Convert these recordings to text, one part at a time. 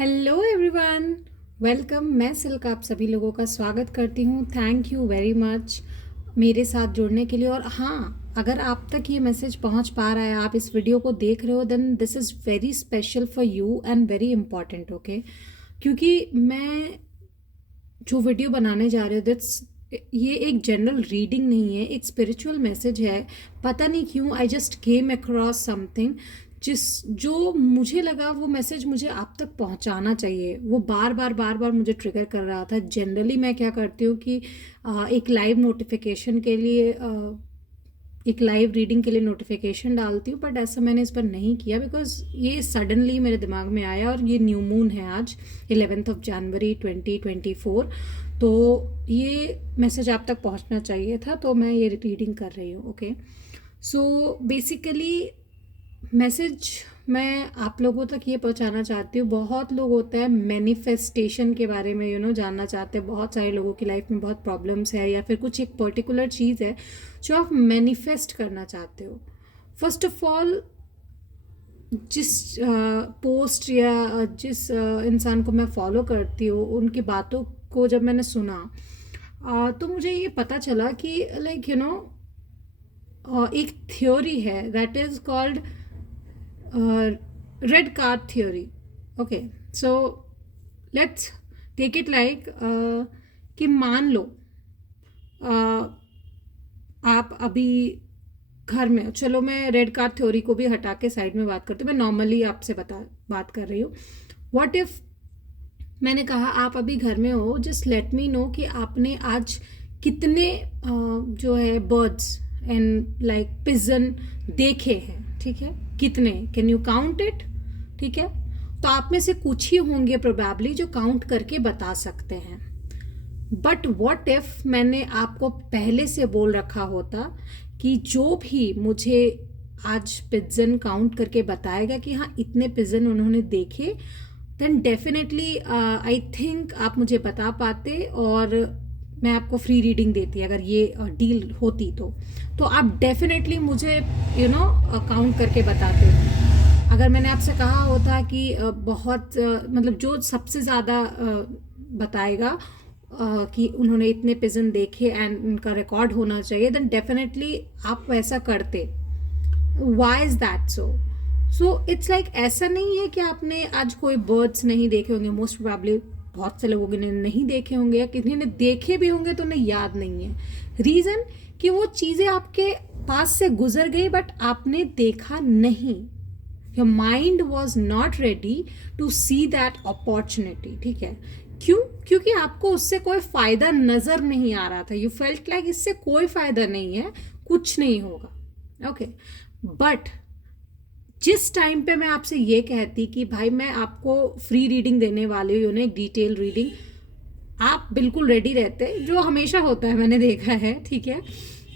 Hello everyone, welcome. मैं silk आप सभी लोगों का स्वागत करती हूँ। थैंक यू वेरी मच मेरे साथ जुड़ने के लिए। और हाँ, अगर आप तक ये मैसेज पहुँच पा रहा है, आप इस वीडियो को देख रहे हो, then this is very special for you and very important. Okay, क्योंकि मैं जो वीडियो बनाने जा रही हूँ दैट्स ये एक जनरल रीडिंग नहीं है, एक स्पिरिचुअल मैसेज है। पता नहीं क्यों आई जस्ट केम अक्रॉस समथिंग जो मुझे लगा वो मैसेज मुझे आप तक पहुंचाना चाहिए। वो बार बार मुझे ट्रिगर कर रहा था। जनरली मैं क्या करती हूँ कि एक लाइव नोटिफिकेशन के लिए एक लाइव रीडिंग के लिए नोटिफिकेशन डालती हूँ, बट ऐसा मैंने इस पर नहीं किया बिकॉज ये सडनली मेरे दिमाग में आया। और ये न्यू मून है आज 11 जनवरी 2024, तो ये मैसेज आप तक पहुँचना चाहिए था, तो मैं ये रीडिंग कर रही हूँ। ओके, सो बेसिकली मैसेज मैं आप लोगों तक ये पहुंचाना चाहती हूँ। बहुत लोग होते हैं मैनिफेस्टेशन के बारे में जानना चाहते हैं। बहुत सारे लोगों की लाइफ में बहुत प्रॉब्लम्स है या फिर कुछ एक पर्टिकुलर चीज़ है जो आप मैनिफेस्ट करना चाहते हो। फर्स्ट ऑफ ऑल, जिस पोस्ट या जिस इंसान को मैं फॉलो करती हूँ उनकी बातों को जब मैंने सुना तो मुझे ये पता चला कि लाइक एक थ्योरी है that is called red card theory. Okay, so let's take it like कि मान लो आप अभी घर में हो। चलो मैं रेड कार्ड थ्योरी को भी हटा के साइड में बात करती हूँ, मैं नॉर्मली आपसे बात कर रही हूँ। व्हाट इफ मैंने कहा आप अभी घर में हो, जस्ट लेट मी नो कि आपने आज कितने जो है बर्ड्स एंड लाइक पिजन देखे हैं। ठीक है, कितने, कैन यू काउंट इट? ठीक है, तो आप में से कुछ ही होंगे प्रोबेबली जो काउंट करके बता सकते हैं। बट व्हाट इफ मैंने आपको पहले से बोल रखा होता कि जो भी मुझे आज पिजन काउंट करके बताएगा कि हाँ इतने पिजन उन्होंने देखे, देन डेफिनेटली आई थिंक आप मुझे बता पाते और मैं आपको फ्री रीडिंग देती अगर ये डील होती तो आप डेफिनेटली मुझे काउंट करके बताते। अगर मैंने आपसे कहा होता कि बहुत मतलब जो सबसे ज़्यादा बताएगा कि उन्होंने इतने पिजन देखे एंड उनका रिकॉर्ड होना चाहिए, देन डेफिनेटली आप वैसा करते। Why is that so it's like ऐसा नहीं है कि आपने आज कोई बर्ड्स नहीं देखे होंगे। मोस्ट प्रोबेबली बहुत से लोगों ने नहीं देखे होंगे या किसी ने देखे भी होंगे तो उन्हें याद नहीं है। रीज़न कि वो चीज़ें आपके पास से गुजर गई बट आपने देखा नहीं। Your mind was not ready to see that opportunity. ठीक है, क्यों? क्योंकि आपको उससे कोई फ़ायदा नज़र नहीं आ रहा था। यू फेल्ट लाइक इससे कोई फ़ायदा नहीं है, कुछ नहीं होगा। ओके, बट जिस टाइम पे मैं आपसे ये कहती कि भाई मैं आपको फ्री रीडिंग देने वाली हूँ, एक डिटेल रीडिंग, आप बिल्कुल रेडी रहते, जो हमेशा होता है मैंने देखा है। ठीक है,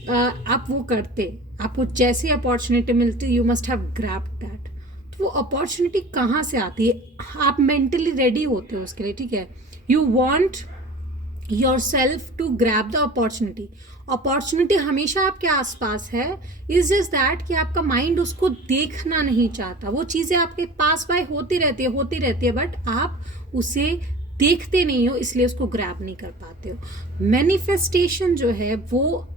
आप वो करते, आपको जैसी अपॉर्चुनिटी मिलती you must have grabbed that. तो वो अपॉर्चुनिटी कहाँ से आती है? आप मेंटली रेडी होते हो उसके लिए। ठीक है, you want yourself to grab the opportunity. Opportunity हमेशा आपके आसपास है, इज जस्ट दैट कि आपका माइंड उसको देखना नहीं चाहता। वो चीज़ें आपके पास बाय होती रहती है बट आप उसे देखते नहीं हो, इसलिए उसको ग्रैब नहीं कर पाते हो। मैनिफेस्टेशन जो है वो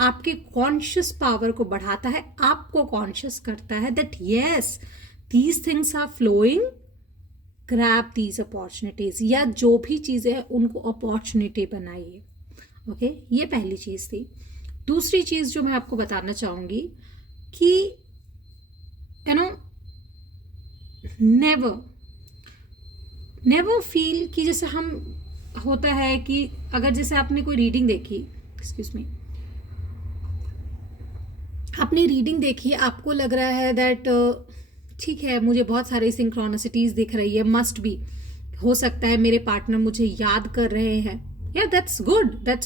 आपके कॉन्शियस पावर को बढ़ाता है, आपको कॉन्शियस करता है that yes these things are flowing, grab these opportunities, या जो भी चीज़ें हैं उनको अपॉर्चुनिटी बनाइए। ओके, ये पहली चीज़ थी। दूसरी चीज़ जो मैं आपको बताना चाहूँगी कि नेवर फील कि जैसे हम होता है कि अगर जैसे आपने कोई रीडिंग देखी, एक्सक्यूज मी, आपने रीडिंग देखी, आपको लग रहा है दैट ठीक है मुझे बहुत सारी सिंक्रोनिसिटीज दिख रही है, मस्ट बी, हो सकता है मेरे पार्टनर मुझे याद कर रहे हैं, या दैट्स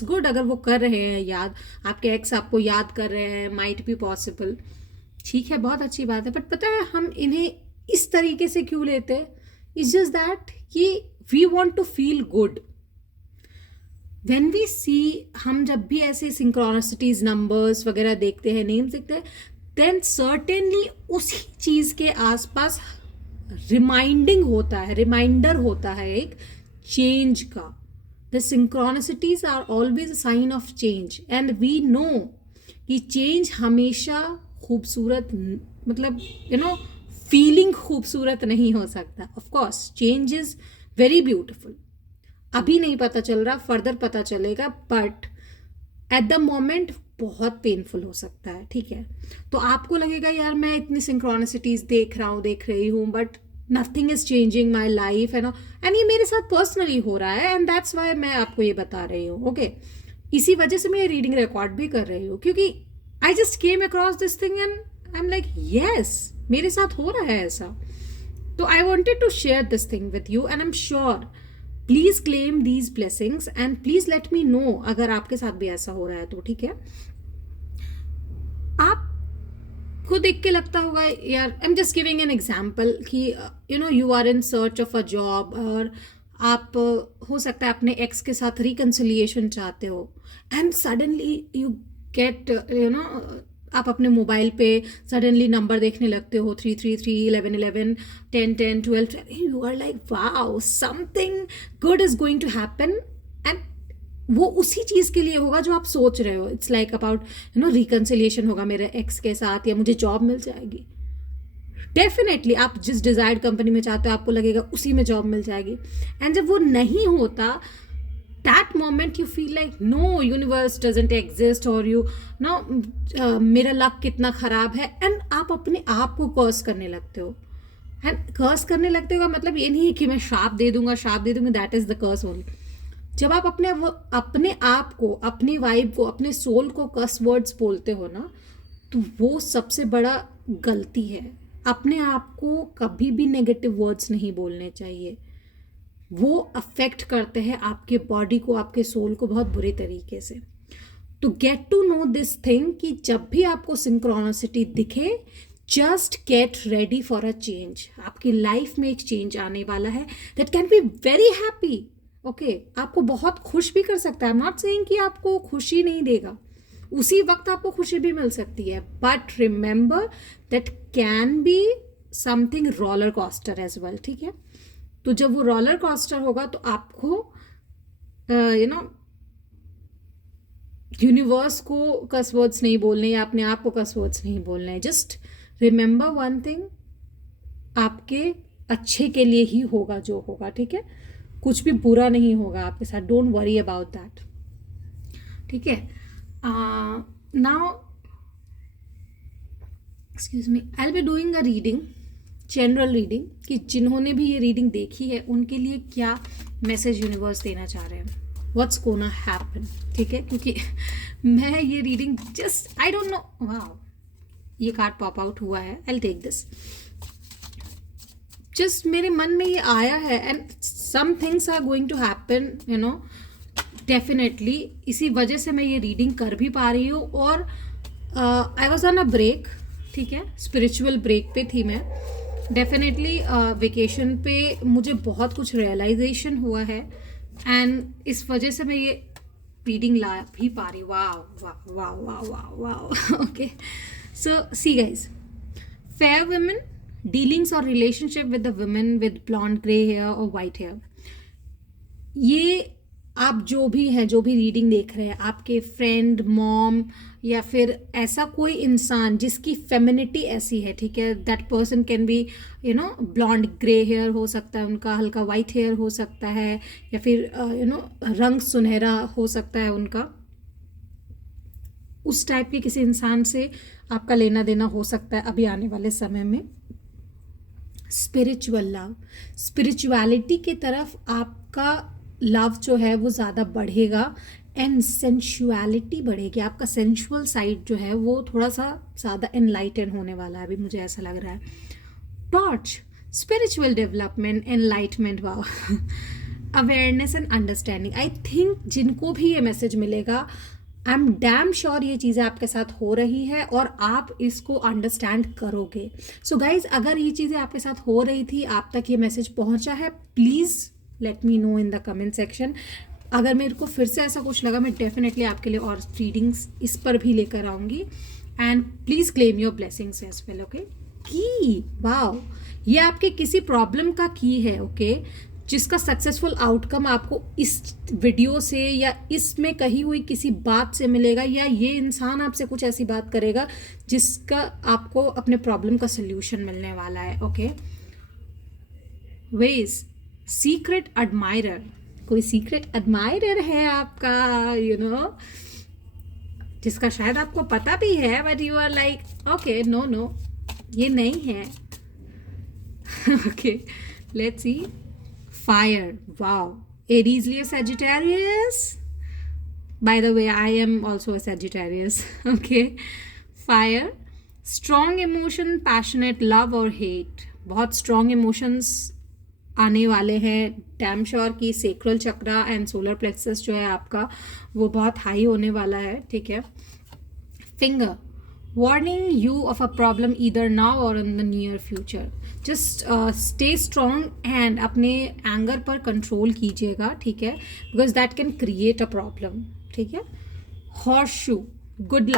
गुड अगर वो कर रहे हैं याद, आपके एक्स आपको याद कर रहे हैं, माइट बी पॉसिबल। ठीक है, बहुत अच्छी बात है, बट पता है हम इन्हें इस तरीके से क्यों लेते हैं? इट्स जस्ट दैट कि we want to feel good when we see. हम जब भी ऐसे सिंक्रोनिसिटीज नंबर्स वगैरह देखते हैं, नेम्स देखते हैं, देन सर्टेनली उसी चीज़ के आसपास रिमाइंडिंग होता है, रिमाइंडर होता है एक चेंज का. The synchronicities are always a sign of change and we know कि चेंज हमेशा खूबसूरत, मतलब फीलिंग खूबसूरत नहीं हो सकता. Of course change is very beautiful. अभी नहीं पता चल रहा, फर्दर पता चलेगा, बट एट द मोमेंट बहुत पेनफुल हो सकता है. ठीक है, तो आपको लगेगा यार मैं इतनी सिंक्रोनिसिटीज देख रही हूँ but nothing is changing my life and ये मेरे साथ पर्सनली हो रहा है एंड दैट्स वाई मैं आपको ये बता रही हूँ. ओके, इसी वजह से मैं ये रीडिंग रिकॉर्ड भी कर रही हूँ क्योंकि I just came across this thing and I am like yes, मेरे साथ हो रहा है ऐसा. तो I wanted to share this thing with you and I am sure please claim these blessings and please let me know अगर आपके साथ भी ऐसा हो रहा है तो. ठीक है, आप खुद देख के लगता होगा यार, I am just giving an example कि you are in search of a job और आप हो सकता है अपने एक्स के साथ रिकन्सिलिएशन चाहते हो एंड सडनली यू गेट आप अपने मोबाइल पे सडनली नंबर देखने लगते हो 333 1111 1010 12, you are like wow something good is going to happen एंड वो उसी चीज़ के लिए होगा जो आप सोच रहे हो. इट्स लाइक अबाउट रिकन्सिलिएशन होगा मेरे एक्स के साथ या मुझे जॉब मिल जाएगी. डेफिनेटली आप जिस डिजायर्ड कंपनी में चाहते हो आपको लगेगा उसी में जॉब मिल जाएगी एंड जब वो नहीं होता that moment you feel like no universe doesn't exist और यू मेरा लक कितना ख़राब है एंड आप अपने आप को कर्स करने लगते हो. एंड कर्स करने लगते हो मतलब ये नहीं है कि मैं श्राप दे दूंगा that is the curse only. जब आप अपने आप को, अपने वाइब को, अपने सोल को कर्स वर्ड्स बोलते हो ना, तो वो सबसे बड़ा गलती है. अपने आप को कभी भी नेगेटिव वर्ड्स नहीं बोलने चाहिए. वो अफेक्ट करते हैं आपके बॉडी को, आपके सोल को बहुत बुरे तरीके से. तो get to know this thing कि जब भी आपको सिंक्रोनिसिटी दिखे, just get ready for a change. आपकी लाइफ में एक चेंज आने वाला है that can be very happy. Okay, आपको बहुत खुश भी कर सकता है. आई एम नॉट सेइंग कि आपको खुशी नहीं देगा, उसी वक्त आपको खुशी भी मिल सकती है, but remember that can be something roller coaster as well. ठीक है, तो जब वो रोलर कोस्टर होगा तो आपको यूनिवर्स को कस वर्ड्स नहीं बोलने या अपने आप को कस वर्ड्स नहीं बोलने. जस्ट रिमेंबर वन थिंग, आपके अच्छे के लिए ही होगा जो होगा. ठीक है, कुछ भी बुरा नहीं होगा आपके साथ. Don't worry about that. ठीक है, now excuse me, I will be doing a reading, general reading, कि जिन्होंने भी ये रीडिंग देखी है उनके लिए क्या मैसेज यूनिवर्स देना चाह रहे हैं, व्हाट्स गोना हैपन. ठीक है, क्योंकि मैं ये reading just I don't know, wow ये कार्ड पॉप आउट हुआ है, I will take this. Just मेरे मन में ये आया है and some things are going to happen definitely. इसी वजह से मैं ये रीडिंग कर भी पा रही हूँ. और I was on a break. ठीक है, स्पिरिचुअल ब्रेक पे थी मैं. डेफिनेटली वेकेशन पे मुझे बहुत कुछ रियलाइजेशन हुआ है एंड इस वजह से मैं ये रीडिंग ला भी पा रही हूँ. वाह वाह वाह वाह वाह वाह. Okay, so see guys, fair women dealings और relationship with the women with blonde grey hair और वाइट हेयर. ये आप जो भी हैं, जो भी रीडिंग देख रहे हैं, आपके फ्रेंड, मॉम या फिर ऐसा कोई इंसान जिसकी फेमिनिटी ऐसी है. ठीक है, that person can be blonde grey hair हो सकता है उनका, हल्का वाइट हेयर हो सकता है, या फिर रंग सुनहरा हो सकता है उनका. उस टाइप के किसी इंसान से आपका लेना देना हो सकता है अभी आने वाले समय में. स्पिरिचुअल लव, स्पिरिचुअलिटी की तरफ आपका लव जो है वो ज़्यादा बढ़ेगा एंड सेंशुअलिटी बढ़ेगी. आपका सेंशुअल साइड जो है वो थोड़ा सा ज़्यादा एनलाइटन होने वाला है, अभी मुझे ऐसा लग रहा है. Torch, spiritual development, enlightenment, wow, awareness and understanding. I think जिनको भी ये मैसेज मिलेगा, आई एम डैम श्योर ये चीज़ें आपके साथ हो रही है और आप इसको अंडरस्टैंड करोगे. सो गाइज, अगर ये चीज़ें आपके साथ हो रही थी, आप तक ये मैसेज पहुंचा है, please let me no in the comment section. अगर मेरे को फिर से ऐसा कुछ लगा, मैं डेफिनेटली आपके लिए और रीडिंग्स इस पर भी लेकर आऊँगी. And please claim your blessings as well. Okay, की वाओ, ये आपके किसी प्रॉब्लम का की है, ओके, जिसका सक्सेसफुल आउटकम आपको इस वीडियो से या इसमें कही हुई किसी बात से मिलेगा, या ये इंसान आपसे कुछ ऐसी बात करेगा जिसका आपको अपने प्रॉब्लम का सोल्यूशन मिलने वाला है, ओके। वेज सीक्रेट एडमायरर, कोई सीक्रेट एडमायरर है आपका, यू नो, जिसका शायद आपको पता भी है but you are like okay no no ये नहीं है। Okay, let's see. Fire, wow, Aries Leo Sagittarius, by the way I am also a Sagittarius, okay. Fire, strong emotion, passionate love और हेट, बहुत स्ट्रॉन्ग इमोशंस आने वाले हैं, damn sure की sacral chakra and solar plexus जो है आपका वो बहुत हाई होने वाला है, ठीक है। Finger, warning you of a problem either now और in the near future, just stay strong and अपने एंगर पर कंट्रोल कीजिएगा, ठीक है, because that can create a problem, ठीक है। हॉर्स शू, गुड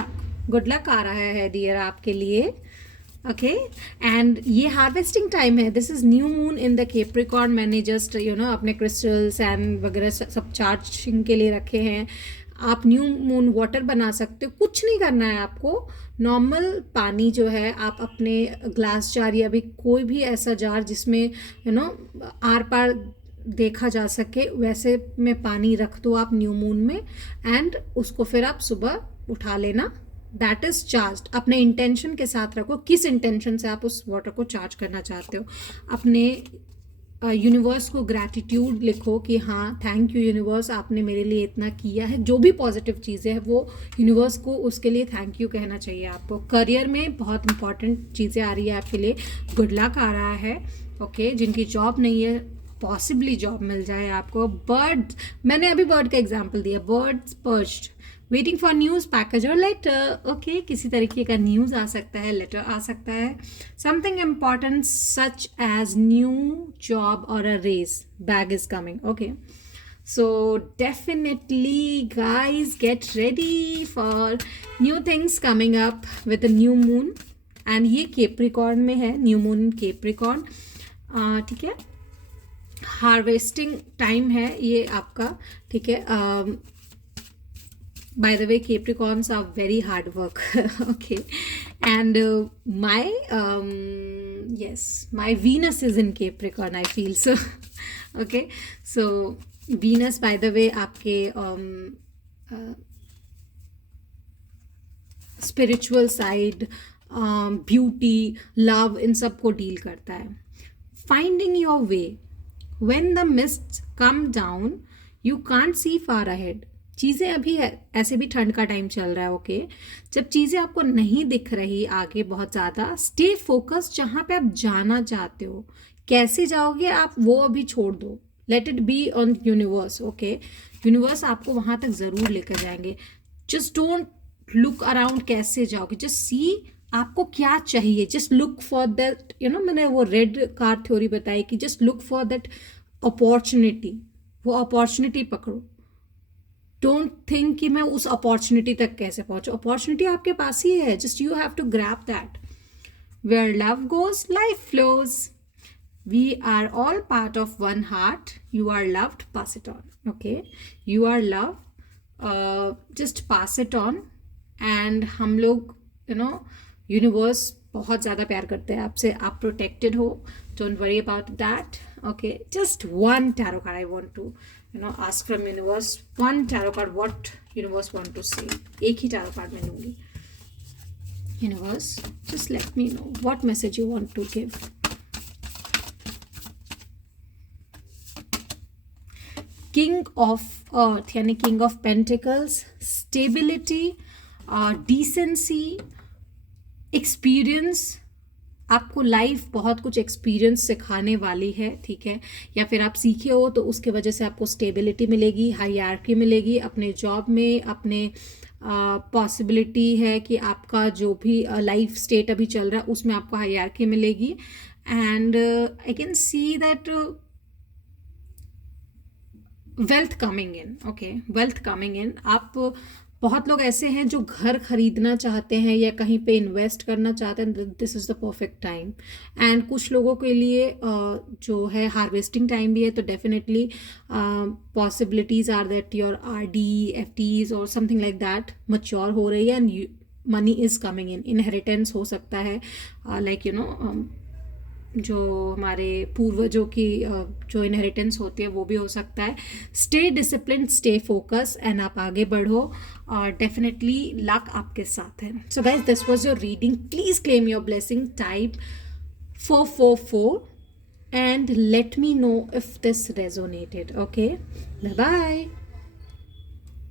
लक आ रहा है डियर आपके लिए, ओके। एंड ये हार्वेस्टिंग टाइम है, this is new moon in the Capricorn, मैंने जस्ट यू नो अपने क्रिस्टल्स एंड वगैरह सब चार्जिंग के लिए रखे हैं। आप न्यू मून वाटर बना सकते हो, कुछ नहीं करना है आपको, नॉर्मल पानी जो है आप अपने ग्लास जार या भी कोई भी ऐसा जार जिसमें यू नो आर पार देखा जा सके वैसे में पानी रख दो आप न्यू मून में, एंड उसको फिर आप सुबह उठा लेना, दैट इज चार्ज। अपने इंटेंशन के साथ रखो, किस इंटेंशन से आप उस वाटर को चार्ज करना चाहते हो। अपने यूनिवर्स को ग्रैटिट्यूड लिखो कि हाँ थैंक यू यूनिवर्स, आपने मेरे लिए इतना किया है, जो भी पॉजिटिव चीज़ें हैं वो यूनिवर्स को उसके लिए थैंक यू कहना चाहिए आपको। करियर में बहुत इंपॉर्टेंट चीज़ें आ रही है आपके लिए, गुड लक आ रहा है, ओके। जिनकी जॉब नहीं है पॉसिबली जॉब मिल जाए आपको। बर्ड, मैंने अभी बर्ड का एग्जाम्पल दिया, birds perched, waiting for news, package और लेटर, ओके, किसी तरीके का न्यूज़ आ सकता है, लेटर आ सकता है। Something important such as new job और a raise, bag is coming, okay. So definitely guys get ready for new things coming up with the new moon, and ये कैप्रिकॉर्न में है, न्यू मून कैप्रिकॉर्न, ठीक है। Harvesting time है ये आपका, ठीक है। By the way, Capricorns are very hard work, okay. And my Venus is in Capricorn, I feel so, okay. So Venus, by the way, आपके स्पिरिचुअल साइड, ब्यूटी, लव, इन सब को डील करता है। Finding your way, when the mist come down you can't see far ahead, चीज़ें अभी ऐसे भी ठंड का टाइम चल रहा है, ओके। जब चीज़ें आपको नहीं दिख रही आगे बहुत ज़्यादा, स्टे फोकस जहाँ पे आप जाना चाहते हो, कैसे जाओगे आप वो अभी छोड़ दो, let it be on universe, okay. Universe आपको वहाँ तक ज़रूर लेकर जाएंगे, जस्ट डोंट लुक अराउंड कैसे जाओगे, जस्ट सी आपको क्या चाहिए, just look for that, you know, मैंने वो रेड कार थ्योरी बताई कि just look for that opportunity, वो अपॉर्चुनिटी पकड़ो। डोंट थिंक कि मैं उस अपॉर्चुनिटी तक कैसे पहुंचूं, अपॉर्चुनिटी आपके पास ही है, just you have to grab that. Where love goes life flows, we are all part of one heart, you are loved, pass it on, okay. You are love, just pass it on. And हम लोग you know universe बहुत ज़्यादा प्यार करते हैं आपसे, आप protected हो, don't worry about that, okay. Just one tarot card I want to ask from universe, one tarot card, what universe want to say, एक ही tarot card मैं लूँगी। universe, just let me know what message you want to give। king of earth यानी king of pentacles, stability, decency, experience, आपको life बहुत कुछ experience सिखाने वाली है, ठीक है। या फिर आप सीखे हो तो उसके वजह से आपको स्टेबिलिटी मिलेगी, हायरार्की मिलेगी अपने जॉब में, अपने पॉसिबिलिटी है कि आपका जो भी लाइफ स्टेट अभी चल रहा है उसमें आपको हायरार्की मिलेगी। And I can see that wealth coming in, okay, wealth coming in, आप बहुत लोग ऐसे हैं जो घर खरीदना चाहते हैं या कहीं पे इन्वेस्ट करना चाहते हैं, this is the perfect time. And कुछ लोगों के लिए जो है हार्वेस्टिंग टाइम भी है, तो definitely possibilities are that your RD FDs और समथिंग लाइक दैट मच्योर हो रही है and money is coming in. Inheritance हो सकता है, लाइक यू नो जो हमारे पूर्वजों की जो इनहेरिटेंस होती है वो भी हो सकता है। Stay discipline, stay focus and आप आगे बढ़ो और डेफिनेटली लक आपके साथ है। So guys, this was your reading. Please claim your blessing, type 444 and let me know if this resonated. Okay, bye bye.